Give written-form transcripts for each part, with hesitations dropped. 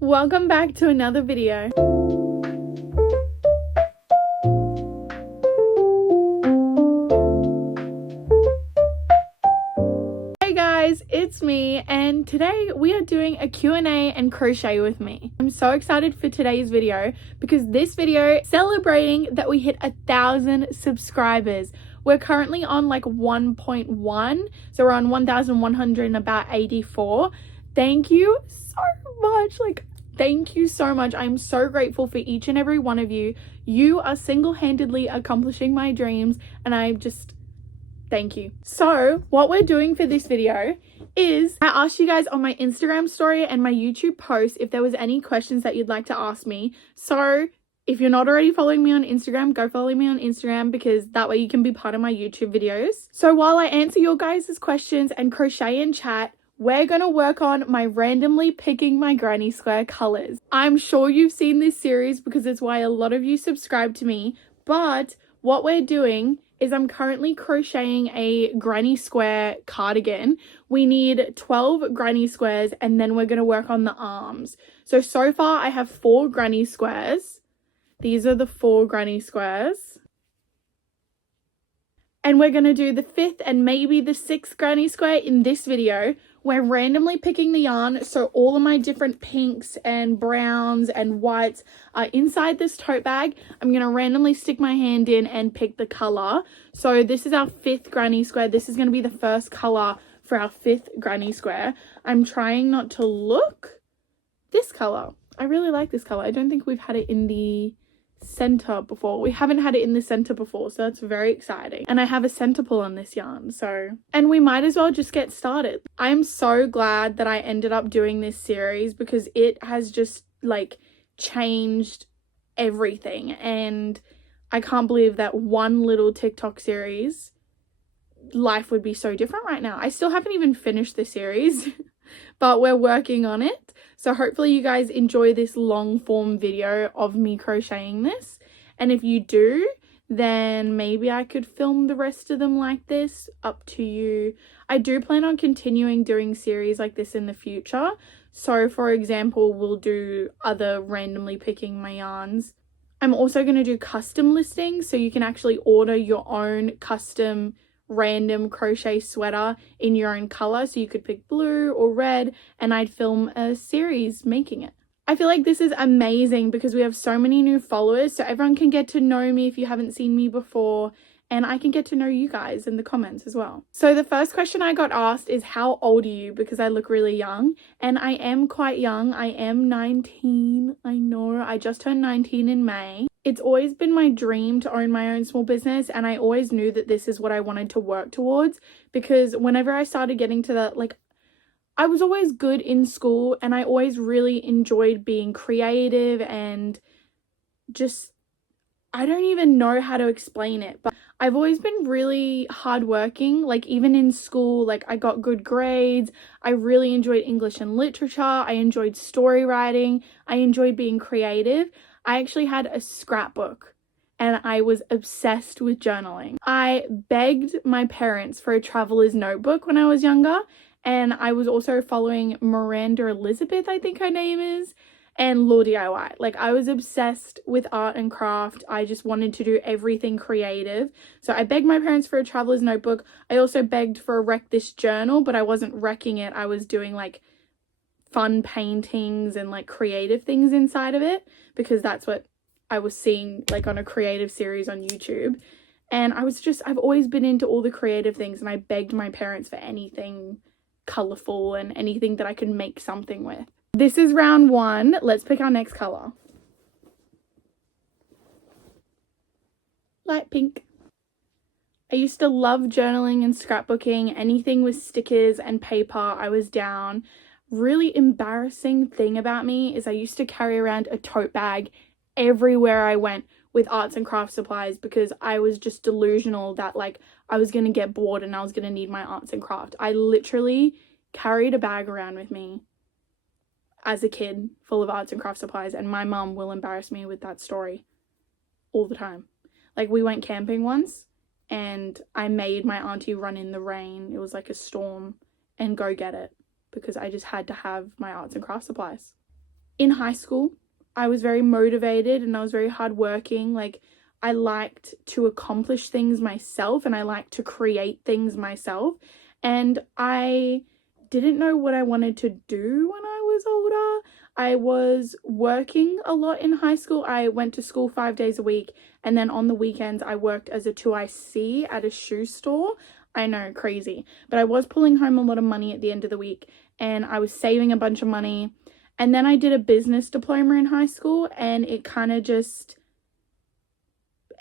Welcome back to another video. Hey guys, it's me, and today we are doing a Q&A and crochet with me. I'm so excited for today's video because this video is celebrating that we hit 1,000 subscribers. We're currently on like 1.1, so we're on 1,184. Thank you so much. Thank you so much. I'm so grateful for each and every one of you. You are single-handedly accomplishing my dreams, and thank you. So what we're doing for this video is I asked you guys on my Instagram story and my YouTube post if there was any questions that you'd like to ask me. So if you're not already following me on Instagram, go follow me on Instagram because that way you can be part of my YouTube videos. So while I answer your guys' questions and crochet and chat, we're going to work on my randomly picking my granny square colors. I'm sure you've seen this series because it's why a lot of you subscribe to me, but what we're doing is I'm currently crocheting a granny square cardigan. We need 12 granny squares and then we're going to work on the arms. So far I have 4 granny squares. These are the 4 granny squares. And we're going to do the 5th and maybe the 6th granny square in this video. We're randomly picking the yarn, so all of my different pinks and browns and whites are inside this tote bag. I'm going to randomly stick my hand in and pick the color. So this is our 5th granny square. This is going to be the first color for our 5th granny square. I'm trying not to look. This color. I really like this color. I don't think we've had it in the center before. We haven't had it in the center before, so that's very exciting. And I have a center pull on this yarn, and we might as well just get started. I'm so glad that I ended up doing this series because it has just changed everything, and I can't believe that one little TikTok series, life would be so different right now. I still haven't even finished the series but we're working on it. So hopefully you guys enjoy this long form video of me crocheting this. And if you do, then maybe I could film the rest of them like this. Up to you. I do plan on continuing doing series like this in the future. So for example, we'll do other randomly picking my yarns. I'm also going to do custom listings, so you can actually order your own custom random crochet sweater in your own color, so you could pick blue or red and I'd film a series making it. I feel like this is amazing because we have so many new followers, so everyone can get to know me if you haven't seen me before, and I can get to know you guys in the comments as well. So the first question I got asked is, how old are you? Because I look really young, and I am quite young. I am 19. I know, I just turned 19 in May. It's always been my dream to own my own small business, and I always knew that this is what I wanted to work towards, because whenever I started getting to that, I was always good in school and I always really enjoyed being creative and just, I don't even know how to explain it, but I've always been really hardworking. Even in school, I got good grades. I really enjoyed English and literature. I enjoyed story writing. I enjoyed being creative. I actually had a scrapbook and I was obsessed with journaling. I begged my parents for a traveler's notebook when I was younger, and I was also following Miranda Elizabeth, I think her name is, and Law DIY. I was obsessed with art and craft. I just wanted to do everything creative. So I begged my parents for a traveler's notebook. I also begged for a Wreck This journal, but I wasn't wrecking it. I was doing fun paintings and creative things inside of it, because that's what I was seeing on a creative series on YouTube. And I've always been into all the creative things, and I begged my parents for anything colorful and anything that I could make something with. This is round 1. Let's pick our next color. Light pink. I used to love journaling and scrapbooking. Anything with stickers and paper, I was down. Really embarrassing thing about me is I used to carry around a tote bag everywhere I went with arts and craft supplies, because I was just delusional that I was going to get bored and I was going to need my arts and craft. I literally carried a bag around with me as a kid full of arts and craft supplies, and my mum will embarrass me with that story all the time. We went camping once and I made my auntie run in the rain. It was like a storm, and go get it, because I just had to have my arts and craft supplies. in high school, I was very motivated and I was very hardworking. Like, I liked to accomplish things myself and I liked to create things myself. And I didn't know what I wanted to do when I was older. I was working a lot in high school. I went to school 5 days a week, and then on the weekends I worked as a 2IC at a shoe store. I know, crazy. But I was pulling home a lot of money at the end of the week, and I was saving a bunch of money. And then I did a business diploma in high school, and it kind of just,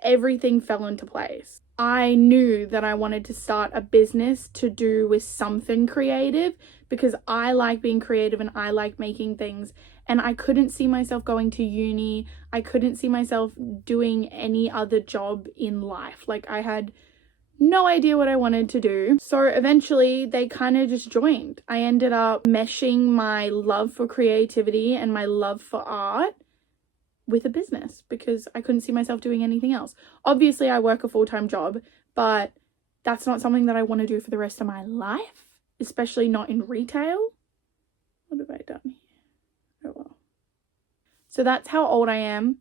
everything fell into place. I knew that I wanted to start a business to do with something creative because I like being creative and I like making things, and I couldn't see myself going to uni. I couldn't see myself doing any other job in life. Like, I had no idea what I wanted to do. So eventually they kind of just joined. I ended up meshing my love for creativity and my love for art with a business because I couldn't see myself doing anything else. Obviously, I work a full-time job, but that's not something that I want to do for the rest of my life, especially not in retail. What have I done here? Oh well. So that's how old I am,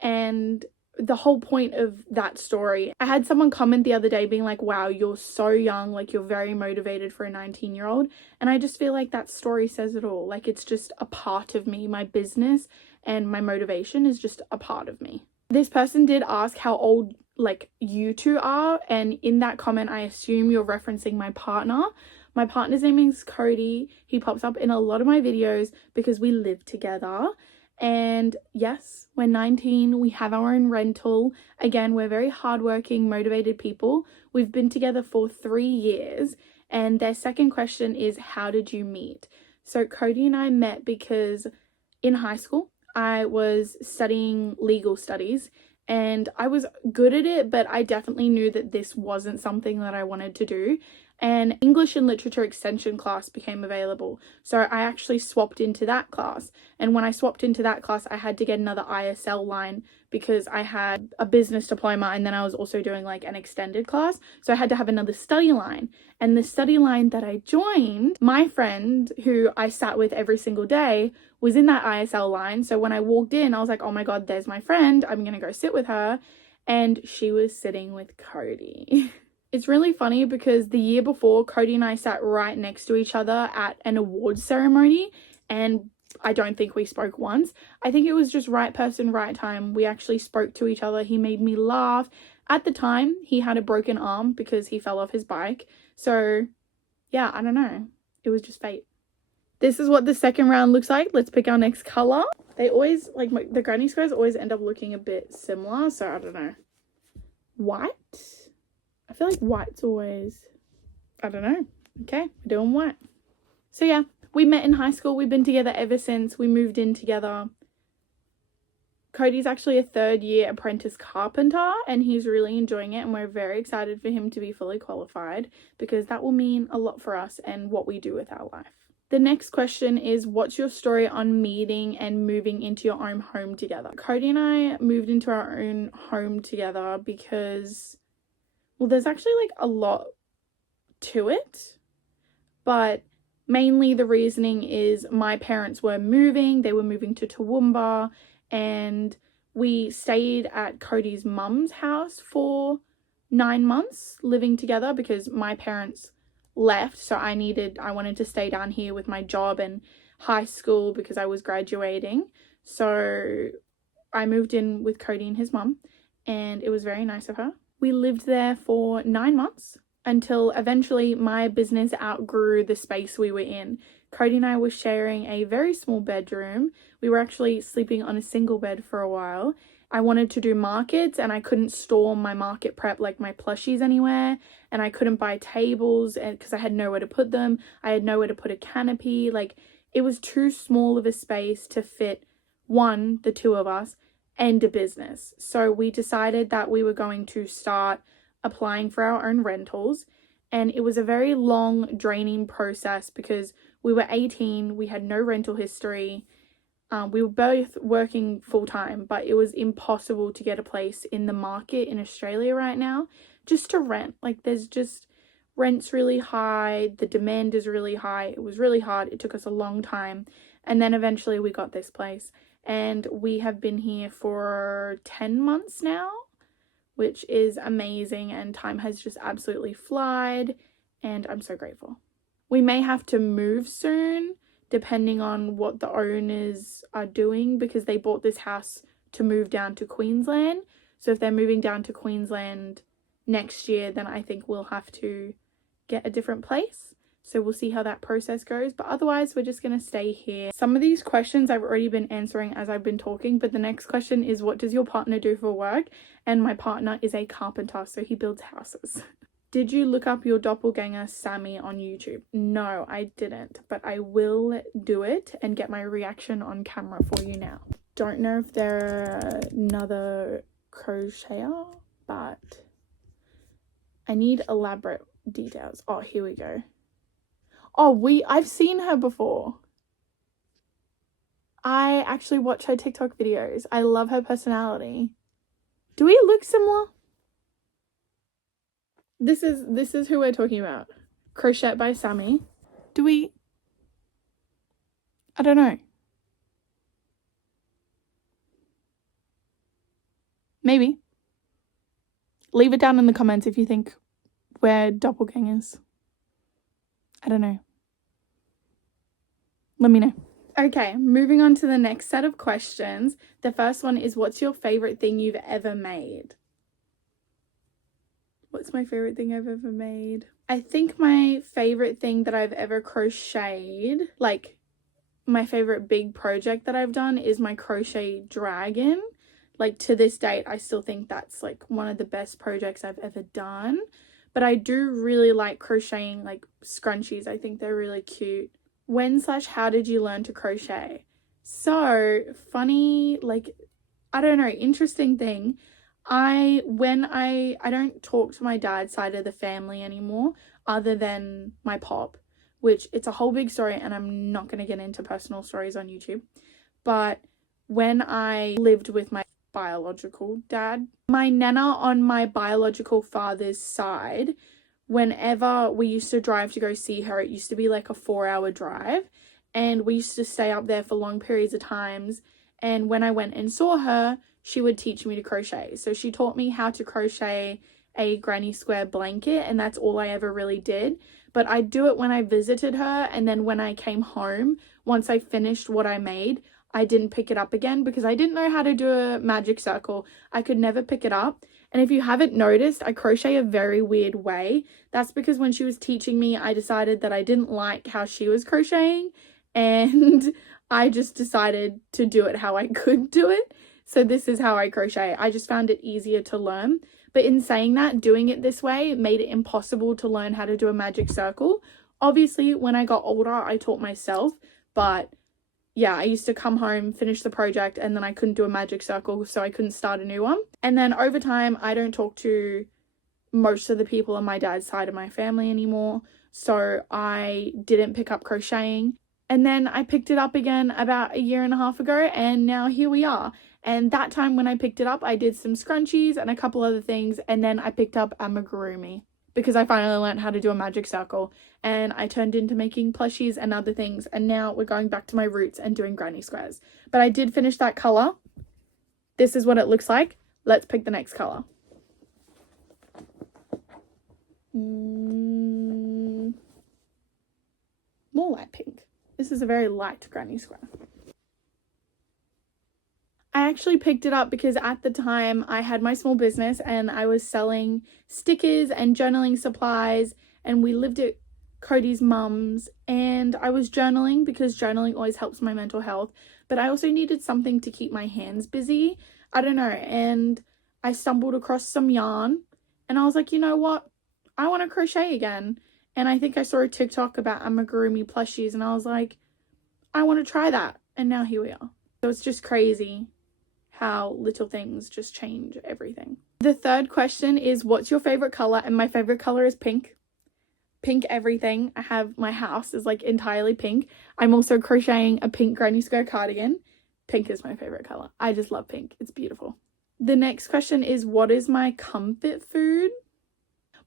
and the whole point of that story. I had someone comment the other day being like, wow, you're so young, like you're very motivated for a 19-year-old. And I just feel like that story says it all. Like, it's just a part of me. My business and my motivation is just a part of me. This person did ask how old like you two are, and in that comment I assume you're referencing my partner. My partner's name is Cody. He pops up in a lot of my videos because we live together. And yes, we're 19, we have our own rental. Again, we're very hardworking, motivated people. We've been together for 3 years. And their second question is, how did you meet? So Cody and I met because in high school, I was studying legal studies and I was good at it, but I definitely knew that this wasn't something that I wanted to do. And English and Literature Extension class became available. So I actually swapped into that class. And when I swapped into that class, I had to get another ISL line because I had a business diploma and then I was also doing like an extended class. So I had to have another study line. And the study line that I joined, my friend who I sat with every single day was in that ISL line. So when I walked in, I was like, oh my God, there's my friend. I'm going to go sit with her. And she was sitting with Cody. It's really funny because the year before, Cody and I sat right next to each other at an awards ceremony, and I don't think we spoke once. I think it was just right person, right time. We actually spoke to each other. He made me laugh. At the time, he had a broken arm because he fell off his bike. So yeah, I don't know. It was just fate. This is what the second round looks like. Let's pick our next color. They always, like, the granny squares always end up looking a bit similar. So I don't know. White? I feel like white's always, I don't know. Okay, we're doing white. So yeah, we met in high school. We've been together ever since. We moved in together. Cody's actually a 3rd-year apprentice carpenter and he's really enjoying it, and we're very excited for him to be fully qualified because that will mean a lot for us and what we do with our life. The next question is, what's your story on meeting and moving into your own home together? Cody and I moved into our own home together because, well, there's actually like a lot to it, but mainly the reasoning is my parents were moving. They were moving to Toowoomba, and we stayed at Cody's mum's house for 9 months living together because my parents left. So I wanted to stay down here with my job and high school because I was graduating. So I moved in with Cody and his mum, and it was very nice of her. We lived there for 9 months until eventually my business outgrew the space we were in. Cody and I were sharing a very small bedroom. We were actually sleeping on a single bed for a while. I wanted to do markets and I couldn't store my market prep, like my plushies, anywhere, and I couldn't buy tables because I had nowhere to put them. I had nowhere to put a canopy. Like, it was too small of a space to fit the 2 of us and a business. So we decided that we were going to start applying for our own rentals, and it was a very long, draining process because we were 18, we had no rental history. We were both working full-time, but it was impossible to get a place in the market in Australia right now just to rent. Like, there's just, rent's really high, the demand is really high. It was really hard. It took us a long time. And then eventually we got this place, and we have been here for 10 months now, which is amazing, and time has just absolutely flied, and I'm so grateful. We may have to move soon, depending on what the owners are doing, because they bought this house to move down to Queensland. So if they're moving down to Queensland next year, then I think we'll have to get a different place. So we'll see how that process goes, but otherwise we're just going to stay here. Some of these questions I've already been answering as I've been talking, but the next question is, what does your partner do for work? And my partner is a carpenter, so he builds houses. Did you look up your doppelganger Sammy on YouTube? No, I didn't, but I will do it and get my reaction on camera for you now. Don't know if they're another crocheter, but I need elaborate details. Oh, here we go. Oh, I've seen her before. I actually watch her TikTok videos. I love her personality. Do we look similar? This is who we're talking about. Crochet by Sammy. Do we? I don't know. Maybe. Leave it down in the comments if you think we're doppelgangers. I don't know. Let me know. Okay, moving on to the next set of questions. The first one is, what's your favorite thing you've ever made? What's my favorite thing I've ever made? I think my favorite thing that I've ever crocheted, like my favorite big project that I've done, is my crochet dragon. Like, to this date, I still think that's like one of the best projects I've ever done. But I do really like crocheting like scrunchies. I think they're really cute. When/how did you learn to crochet? So funny, like, I don't know, interesting thing. I don't talk to my dad's side of the family anymore, other than my pop, which it's a whole big story, and I'm not going to get into personal stories on YouTube. But when I lived with my biological dad, my nana on my biological father's side, whenever we used to drive to go see her, it used to be like a 4-hour drive, and we used to stay up there for long periods of times. And when I went and saw her, she would teach me to crochet. So she taught me how to crochet a granny square blanket, and that's all I ever really did. But I'd do it when I visited her, and then when I came home, once I finished what I made, I didn't pick it up again because I didn't know how to do a magic circle. I could never pick it up. And if you haven't noticed, I crochet a very weird way. That's because when she was teaching me, I decided that I didn't like how she was crocheting, and I just decided to do it how I could do it. So this is how I crochet. I just found it easier to learn. But in saying that, doing it this way made it impossible to learn how to do a magic circle. Obviously, when I got older, I taught myself. But yeah, I used to come home, finish the project, and then I couldn't do a magic circle, so I couldn't start a new one. And then over time, I don't talk to most of the people on my dad's side of my family anymore. So I didn't pick up crocheting. And then I picked it up again about a year and a half ago, and now here we are. And that time when I picked it up, I did some scrunchies and a couple other things, and then I picked up amigurumi because I finally learned how to do a magic circle, and I turned into making plushies and other things, and now we're going back to my roots and doing granny squares. But I did finish that color. This is what it looks like. Let's pick the next color. More light pink. This is a very light granny square. I actually picked it up because at the time I had my small business and I was selling stickers and journaling supplies, and we lived at Cody's mum's, and I was journaling because journaling always helps my mental health, but I also needed something to keep my hands busy. I don't know, and I stumbled across some yarn and I was like, you know what? I want to crochet again. And I think I saw a TikTok about amigurumi plushies and I was like, I want to try that. And now here we are. So it's just crazy how little things just change everything. The third question is, what's your favorite color? And my favorite color is pink. Pink everything. My house is like entirely pink. I'm also crocheting a pink granny square cardigan. Pink is my favorite color. I just love pink. It's beautiful. The next question is, what is my comfort food?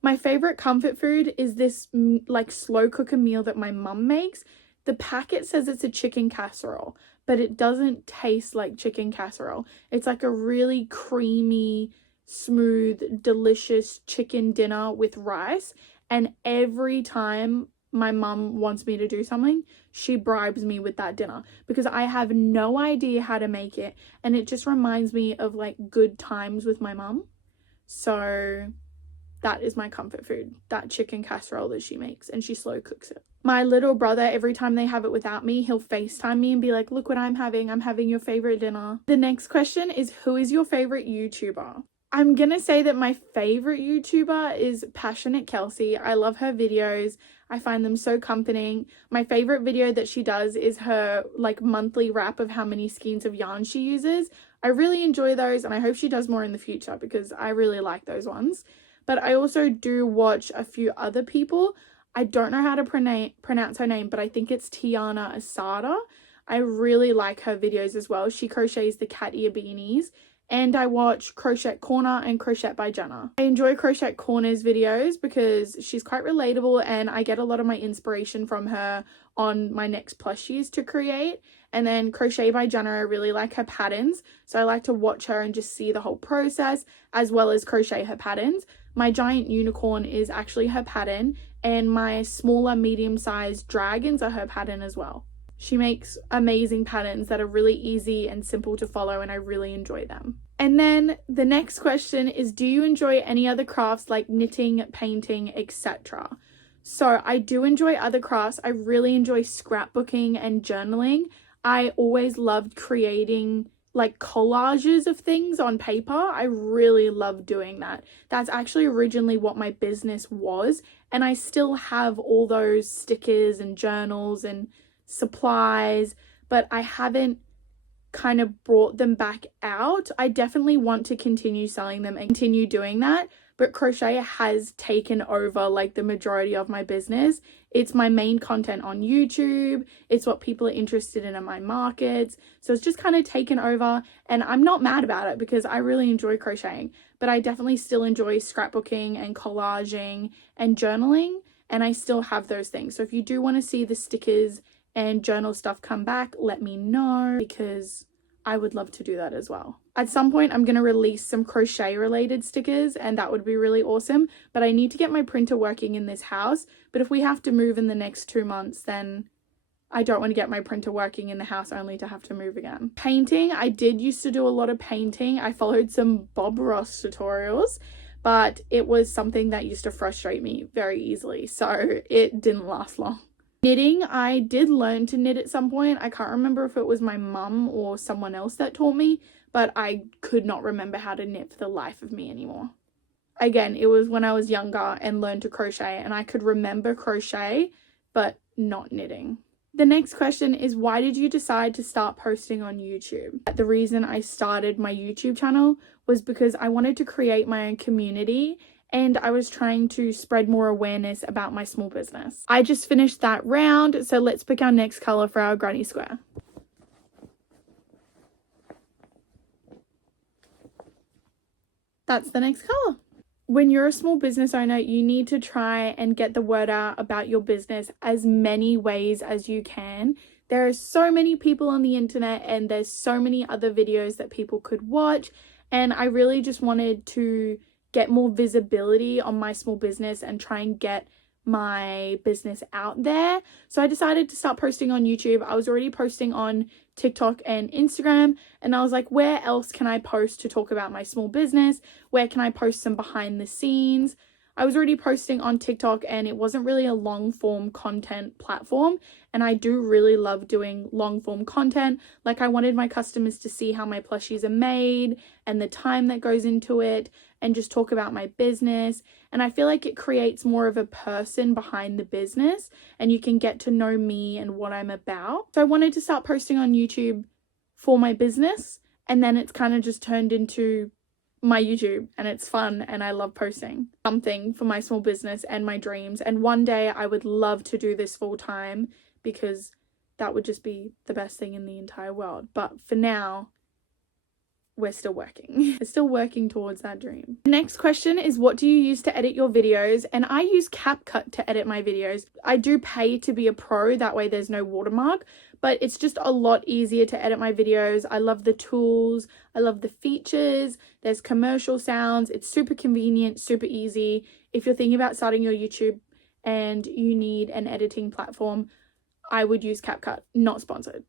My favorite comfort food is this like slow cooker meal that my mum makes. The packet says it's a chicken casserole, but it doesn't taste like chicken casserole. It's like a really creamy, smooth, delicious chicken dinner with rice. And every time my mum wants me to do something, she bribes me with that dinner because I have no idea how to make it. And it just reminds me of like good times with my mum. So that is my comfort food, that chicken casserole that she makes, and she slow cooks it. My little brother, every time they have it without me, he'll FaceTime me and be like, look what I'm having your favorite dinner. The next question is, who is your favorite YouTuber? I'm gonna say that my favorite YouTuber is Passionate Kelsey. I love her videos. I find them so comforting. My favorite video that she does is her like monthly wrap of how many skeins of yarn she uses. I really enjoy those, and I hope she does more in the future because I really like those ones. But I also do watch a few other people. I don't know how to pronounce her name, but I think it's Tiana Asada. I really like her videos as well. She crochets the cat ear beanies. And I watch Crochet Corner and Crochet by Jenna. I enjoy Crochet Corner's videos because she's quite relatable, and I get a lot of my inspiration from her on my next plushies to create. And then Crochet by Jenna, I really like her patterns. So I like to watch her and just see the whole process as well as crochet her patterns. My giant unicorn is actually her pattern, and my smaller medium-sized dragons are her pattern as well. She makes amazing patterns that are really easy and simple to follow, and I really enjoy them. And then the next question is, do you enjoy any other crafts like knitting, painting, etc.? So I do enjoy other crafts. I really enjoy scrapbooking and journaling. I always loved creating like collages of things on paper. I really love doing that. That's actually originally what my business was, and I still have all those stickers and journals and supplies, but I haven't kind of brought them back out. I definitely want to continue selling them and continue doing that, but crochet has taken over like the majority of my business. It's my main content on YouTube. It's what people are interested in my markets. So it's just kind of taken over, and I'm not mad about it because I really enjoy crocheting, but I definitely still enjoy scrapbooking and collaging and journaling, and I still have those things. So if you do want to see the stickers and journal stuff come back, let me know because I would love to do that as well. At some point, I'm going to release some crochet related stickers, and that would be really awesome. But I need to get my printer working in this house. But if we have to move in the next 2 months, then I don't want to get my printer working in the house only to have to move again. Painting, I did used to do a lot of painting. I followed some Bob Ross tutorials, but it was something that used to frustrate me very easily. So it didn't last long. Knitting, I did learn to knit at some point. I can't remember if it was my mum or someone else that taught me, but I could not remember how to knit for the life of me anymore. Again, it was when I was younger and learned to crochet, and I could remember crochet, but not knitting. The next question is, why did you decide to start posting on YouTube? The reason I started my YouTube channel was because I wanted to create my own community, and I was trying to spread more awareness about my small business. I just finished that round, so let's pick our next color for our granny square. That's the next color. When you're a small business owner, you need to try and get the word out about your business as many ways as you can. There are so many people on the internet, and there's so many other videos that people could watch, and I really just wanted to get more visibility on my small business and try and get my business out there. So I decided to start posting on YouTube. I was already posting on TikTok and Instagram, and I was like, where else can I post to talk about my small business? Where can I post some behind the scenes? I was already posting on TikTok, and it wasn't really a long form content platform, and I do really love doing long form content. Like, I wanted my customers to see how my plushies are made and the time that goes into it, and just talk about my business. And I feel like it creates more of a person behind the business, and you can get to know me and what I'm about. So I wanted to start posting on YouTube for my business, and then it's kind of just turned into my YouTube, and it's fun, and I love posting something for my small business and my dreams. And one day I would love to do this full time, because that would just be the best thing in the entire world. But for now, we're still working. We're still working towards that dream. The next question is, what do you use to edit your videos? And I use CapCut to edit my videos. I do pay to be a pro, that way there's no watermark, but it's just a lot easier to edit my videos. I love the tools, I love the features, there's commercial sounds, it's super convenient, super easy. If you're thinking about starting your YouTube and you need an editing platform, I would use CapCut. Not sponsored.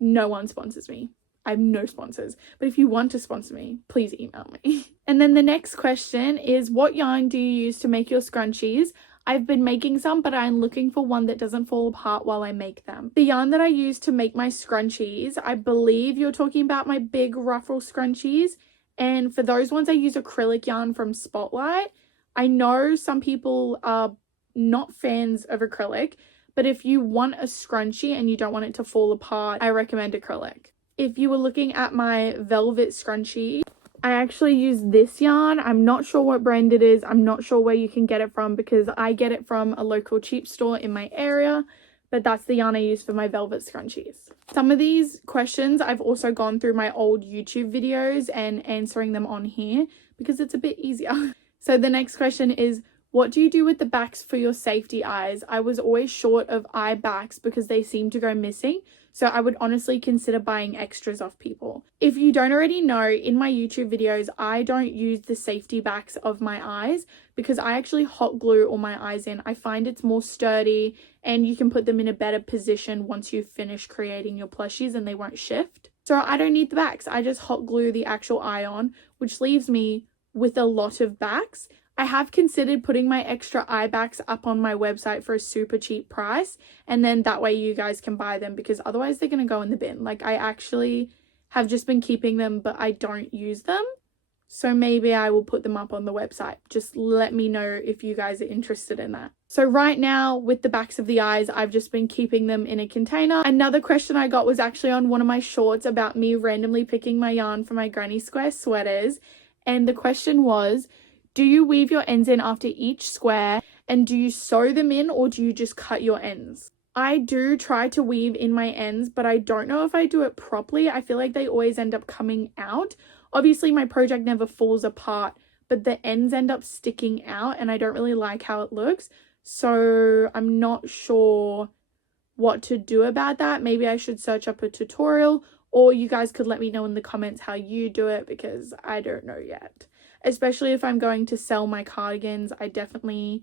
No one sponsors me. I have no sponsors, but if you want to sponsor me, please email me. And then the next question is, what yarn do you use to make your scrunchies? I've been making some, but I'm looking for one that doesn't fall apart while I make them. The yarn that I use to make my scrunchies, I believe you're talking about my big ruffle scrunchies. And for those ones, I use acrylic yarn from Spotlight. I know some people are not fans of acrylic, but if you want a scrunchie and you don't want it to fall apart, I recommend acrylic. If you were looking at my velvet scrunchie, I actually use this yarn. I'm not sure what brand it is. I'm not sure where you can get it from because I get it from a local cheap store in my area, but that's the yarn I use for my velvet scrunchies. Some of these questions I've also gone through my old YouTube videos and answering them on here because it's a bit easier. So the next question is, what do you do with the backs for your safety eyes? I was always short of eye backs because they seem to go missing. So I would honestly consider buying extras off people. If you don't already know, in my YouTube videos, I don't use the safety backs of my eyes because I actually hot glue all my eyes in. I find it's more sturdy and you can put them in a better position once you've finished creating your plushies and they won't shift. So I don't need the backs. I just hot glue the actual eye on, which leaves me with a lot of backs. I have considered putting my extra eye backs up on my website for a super cheap price, and then that way you guys can buy them because otherwise they're going to go in the bin. Like, I actually have just been keeping them, but I don't use them. So maybe I will put them up on the website. Just let me know if you guys are interested in that. So right now with the backs of the eyes, I've just been keeping them in a container. Another question I got was actually on one of my shorts about me randomly picking my yarn for my granny square sweaters. And the question was, do you weave your ends in after each square, and do you sew them in, or do you just cut your ends? I do try to weave in my ends, but I don't know if I do it properly. I feel like they always end up coming out. Obviously, my project never falls apart, but the ends end up sticking out, and I don't really like how it looks. So I'm not sure what to do about that. Maybe I should search up a tutorial, or you guys could let me know in the comments how you do it because I don't know yet. Especially if I'm going to sell my cardigans, I definitely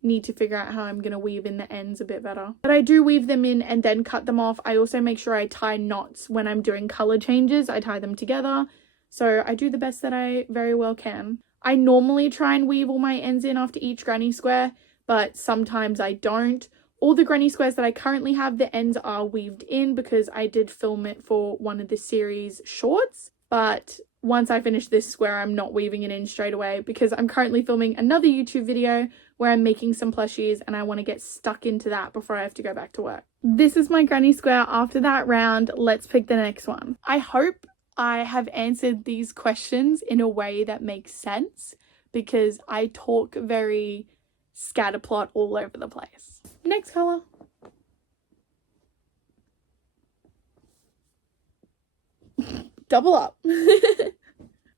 need to figure out how I'm going to weave in the ends a bit better. But I do weave them in and then cut them off. I also make sure I tie knots when I'm doing color changes. I tie them together. So I do the best that I very well can. I normally try and weave all my ends in after each granny square, but sometimes I don't. All the granny squares that I currently have, the ends are weaved in because I did film it for one of the series shorts. But once I finish this square, I'm not weaving it in straight away because I'm currently filming another YouTube video where I'm making some plushies and I want to get stuck into that before I have to go back to work. This is my granny square after that round. Let's pick the next one. I hope I have answered these questions in a way that makes sense because I talk very scatterplot all over the place. Next color. Double up.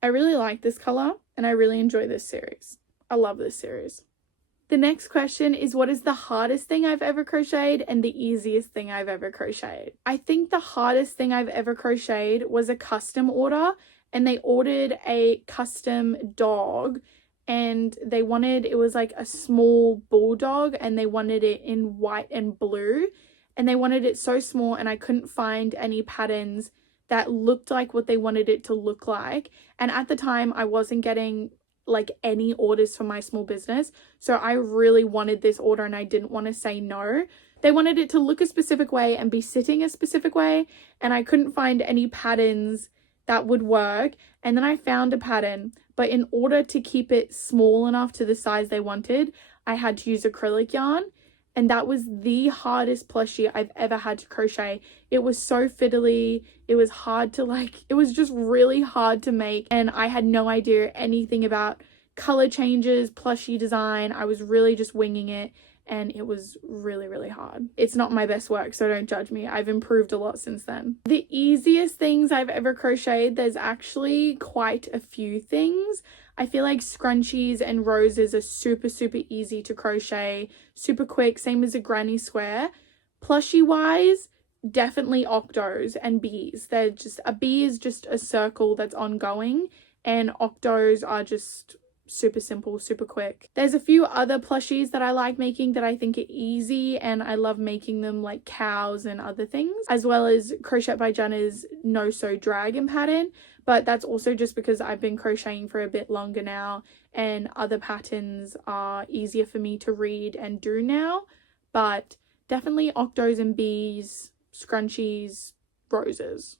I really like this color and I really enjoy this series. I love this series. The next question is, what is the hardest thing I've ever crocheted and the easiest thing I've ever crocheted? I think the hardest thing I've ever crocheted was a custom order, and they ordered a custom dog and they wanted, it was like a small bulldog and they wanted it in white and blue, and they wanted it so small and I couldn't find any patterns that looked like what they wanted it to look like. And at the time I wasn't getting like any orders for my small business, so I really wanted this order and I didn't want to say no. They wanted it to look a specific way and be sitting a specific way, and I couldn't find any patterns that would work. And then I found a pattern, but in order to keep it small enough to the size they wanted, I had to use acrylic yarn. And that was the hardest plushie I've ever had to crochet. It was so fiddly. It was hard to it was just really hard to make. And I had no idea anything about color changes, plushie design. I was really just winging it. and it was really, really hard. It's not my best work, so don't judge me. I've improved a lot since then. The easiest things I've ever crocheted, there's actually quite a few things. I feel like scrunchies and roses are super, super easy to crochet, super quick, same as a granny square. Plushie wise, definitely octos and bees. They're just, a bee is just a circle that's ongoing, and octos are just super simple, super quick. There's a few other plushies that I like making that I think are easy, and I love making them, like cows and other things, as well as Crochet by Jana's No Sew Dragon pattern, but that's also just because I've been crocheting for a bit longer now and other patterns are easier for me to read and do now. But definitely octos and bees, scrunchies, roses.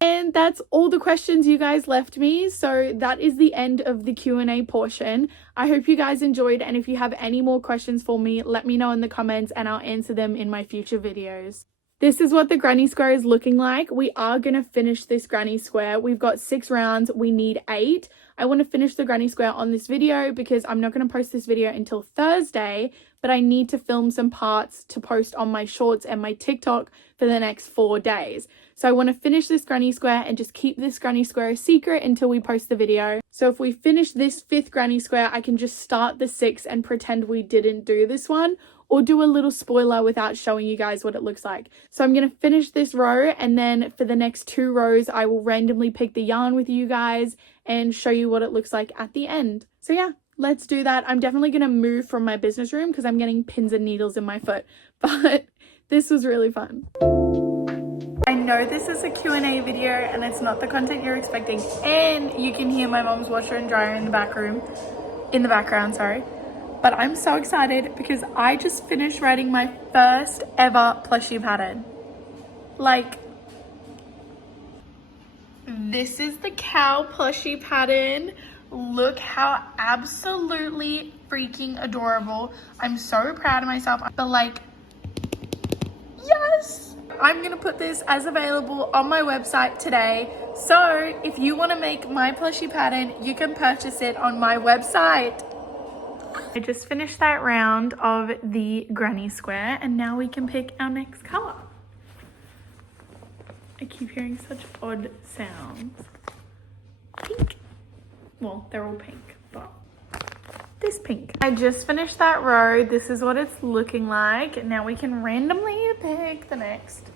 And that's all the questions you guys left me. So that is the end of the Q&A portion. I hope you guys enjoyed, and if you have any more questions for me, let me know in the comments and I'll answer them in my future videos. This is what the granny square is looking like. We are going to finish this granny square. We've got 6 rounds. We need 8. I want to finish the granny square on this video because I'm not going to post this video until Thursday, but I need to film some parts to post on my shorts and my TikTok for the next 4 days. So I want to finish this granny square and just keep this granny square a secret until we post the video. So if we finish this 5th granny square, I can just start the 6th and pretend we didn't do this one, or do a little spoiler without showing you guys what it looks like. So I'm going to finish this row, and then for the next 2 rows, I will randomly pick the yarn with you guys and show you what it looks like at the end. So yeah, let's do that. I'm definitely going to move from my business room because I'm getting pins and needles in my foot, but this was really fun. I know this is a Q&A video and it's not the content you're expecting, and you can hear my mom's washer and dryer in the background, sorry. But I'm so excited because I just finished writing my first ever plushie pattern. Like, this is the cow plushie pattern. Look how absolutely freaking adorable. I'm so proud of myself. But like, yes! I'm gonna put this as available on my website today. So if you wanna make my plushie pattern, you can purchase it on my website. I just finished that round of the granny square, and now we can pick our next color. I keep hearing such odd sounds. Pink. Well, they're all pink, but this pink. I just finished that row. This is what it's looking like. Now we can randomly pick the next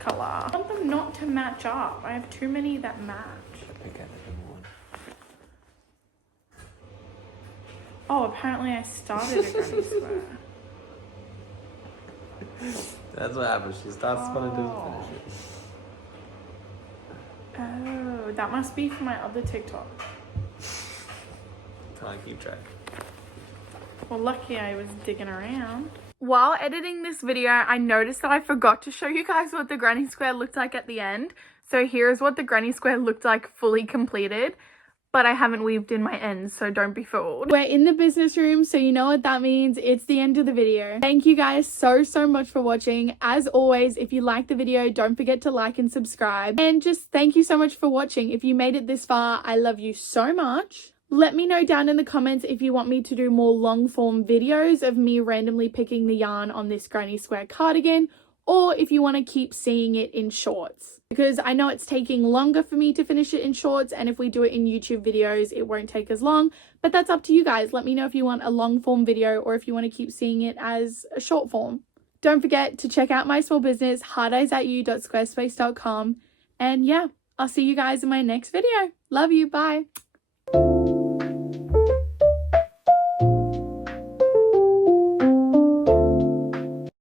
color. I want them not to match up. I have too many that match. Oh, apparently I started a granny square. That's what happens. She starts one and doesn't finish it. Oh, that must be for my other TikTok. Can't keep track. Well, lucky I was digging around. While editing this video, I noticed that I forgot to show you guys what the granny square looked like at the end. So here's what the granny square looked like fully completed. But I haven't weaved in my ends, so don't be fooled. We're in the business room, so you know what that means. It's the end of the video. Thank you guys so much for watching. As always, if you liked the video, don't forget to like and subscribe. And just thank you so much for watching. If you made it this far, I love you so much. Let me know down in the comments if you want me to do more long form videos of me randomly picking the yarn on this granny square cardigan, or if you want to keep seeing it in shorts, because I know it's taking longer for me to finish it in shorts, and if we do it in YouTube videos it won't take as long, but that's up to you guys. Let me know if you want a long form video or if you want to keep seeing it as a short form. Don't forget to check out my small business, hearteyesatyou.square, and yeah, I'll see you guys in my next video. Love you, bye.